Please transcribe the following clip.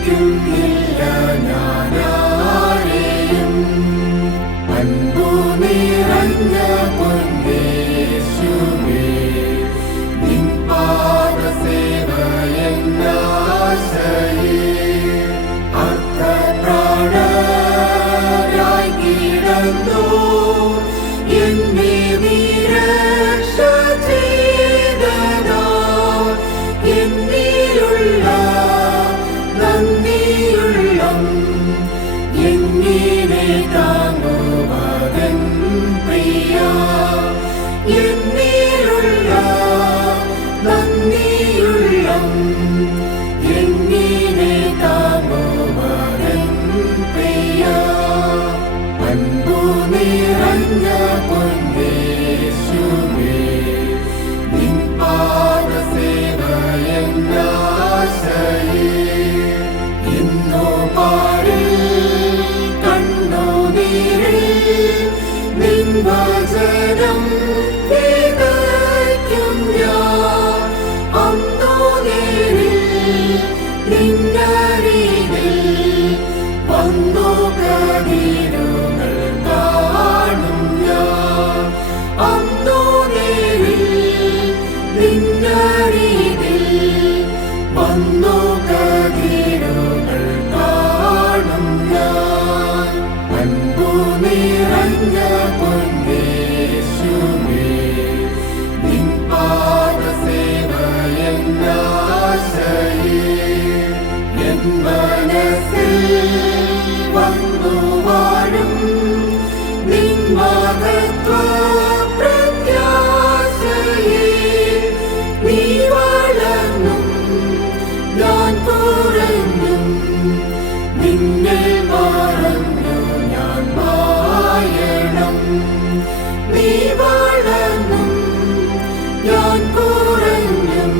സ്നേഹിക്കുന്നില്ല ഞാനാരെയും. അൻപു നിറഞ്ഞ പൊന്നേശുവേ, നിൻ പാദസേവയെന്നാശയേ. അർത്ഥപ്രാണരായി കിടന്നു എന്നെ നിരക്ഷ ചെയ്തതാൽ എന്നിലുള്ള നന്ദിയുള്ളം എങ്ങനെ താങ്ങുവതൻ പ്രിയ. എന്നിലുള്ള നന്ദിയുള്ളം എങ്ങനെ താങ്ങുവതൻ പ്രിയ. അൻപു നിറഞ്ഞ പൊന്നേശുവേ, നിൻ പാദസേവയെന്നാശയേ. ഇന്നു പാരിൽ കണ്ണുനീരിൽ നിൻ വചനം വിതയ്ക്കും ഞാൻ. അന്നു നേരിൽ നിന്നരികിൽ വന്നു കതിരുകൾ കാണും ഞാൻ. അന്നു നേരിൽ നിന്നരികിൽ വന്നു കതിരുകൾ കാണും ഞാൻ. അൻപു നിറഞ്ഞ പൊന്നേശുവേ, നിൻ പാദസേവയെന്നാശയേ. എൻ മനസ്സിൽ വന്നു വാഴും നിൻ മഹത്വ പ്രത്യാശയേ. നീ വളർന്നും ഞാൻ കുറഞ്ഞും നിന്നെ മറന്നു ഞാൻ മായണം. നീ വളർന്നും ഞാൻ കുറഞ്ഞും